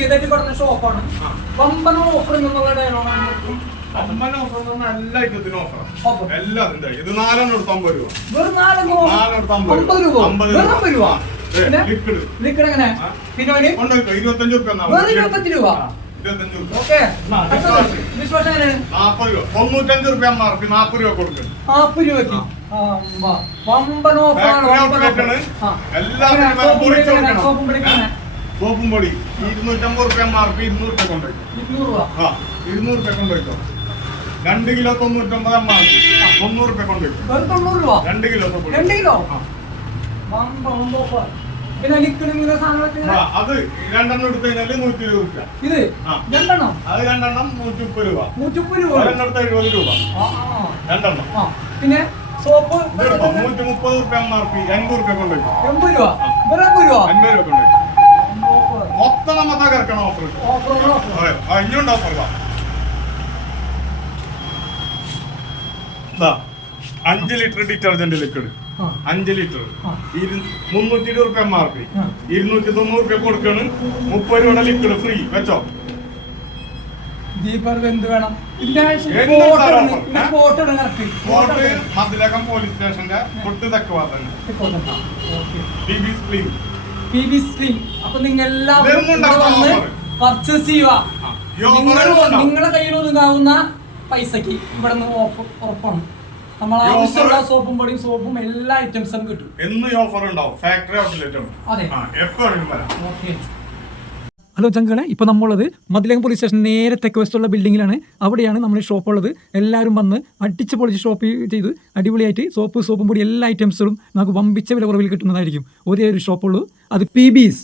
പുതിയതായിട്ട് പറഞ്ഞ ഷോപ്പാണ്. വമ്പൻ ഓഫർ എന്നുള്ള ഡയലോഗാണ്. എല്ലാ ഐറ്റത്തിനും ഓഫർ. എല്ലാത്തിനും ഇത് 4 എടുത്ത് 50 രൂപ. വെറും 4 രൂപ. 50 രൂപ. ലിക്വിഡ് എങ്ങനെ? പിന്നെ 25 രൂപ. 25 രൂപ. ഓക്കെ. വിശ്വാസം എങ്ങനെയാണ്? 40 രൂപ. 95 രൂപ മാർക്ക് 40 രൂപ കൊടുക്കുന്നു. 40 രൂപയ്ക്ക് വമ്പൻ ഓഫറാണ്. സോപ്പും പൊടി 250 രൂപ മാർക്ക് 200 രൂപ കൊണ്ടുപോയി. 200 രൂപ കൊണ്ടുപോയിക്കോ. 2 കിലോ 99 മാർക്ക് 90 രൂപ കൊണ്ടുപോയി. 2 കിലോ 2 കിലോ. പിന്നെ ലിക്വിഡ് സാധനങ്ങളൊക്കെ അത് 2 എടുത്തു കഴിഞ്ഞാല് 120 രൂപ. ഇത് 2 അത് 2 130 രൂപ. 130 രൂപ. 70 രൂപ. 2 പിന്നെ സോപ്പ് 130 രൂപ മാർക്ക് 80 രൂപ കൊണ്ടുപോയി. 80 രൂപ. 50 രൂപ കൊണ്ടുപോയി. മൊത്തം നമ്മ കിടക്കണം ഓഫർ. ഇനിയുണ്ട് offer. 5 litre detergent liquid 5 litre 320 രൂപ MRP 290 രൂപ കൊടുക്കണം. 30 രൂപയുടെ ലിക്വിഡ് ഫ്രീ വെച്ചോ. എന്ത് വേണം? മതിലകം പോലീസ് സ്റ്റേഷന്റെ തൊട്ട് തെക്ക് ഭാഗത്തന്നെ. അപ്പൊ നിങ്ങൾ എല്ലാവരും പർച്ചേസ് ചെയ്യുക. നിങ്ങളുടെ കയ്യിൽ ഒതുങ്ങാവുന്ന പൈസക്ക് ഇവിടെ നിന്ന് ഉറപ്പാണ്. നമ്മൾ ആവശ്യമുള്ള സോപ്പും പൊടിയും സോപ്പും എല്ലാ ഐറ്റംസും കിട്ടും. എന്നും ഓഫർ ഉണ്ടാവും. Factory outlet. ഓക്കെ. ഹലോ ചങ്കളെ, ഇപ്പോൾ നമ്മളുള്ളത് മതിലകം പോലീസ് സ്റ്റേഷൻ നേരെ തെക്ക് വശത്തുള്ള ബിൽഡിങ്ങിലാണ്. അവിടെയാണ് നമ്മൾ ഈ ഷോപ്പ് ഉള്ളത്. എല്ലാവരും വന്ന് അടിച്ച് പൊളിച്ച് ഷോപ്പ് ചെയ്ത് അടിപൊളിയായിട്ട് സോപ്പും പൊടി എല്ലാ ഐറ്റംസുകളും നമുക്ക് വമ്പിച്ച വില കുറവിൽ കിട്ടുന്നതായിരിക്കും. ഒരേ ഒരു ഷോപ്പുള്ളൂ, അത് PB's.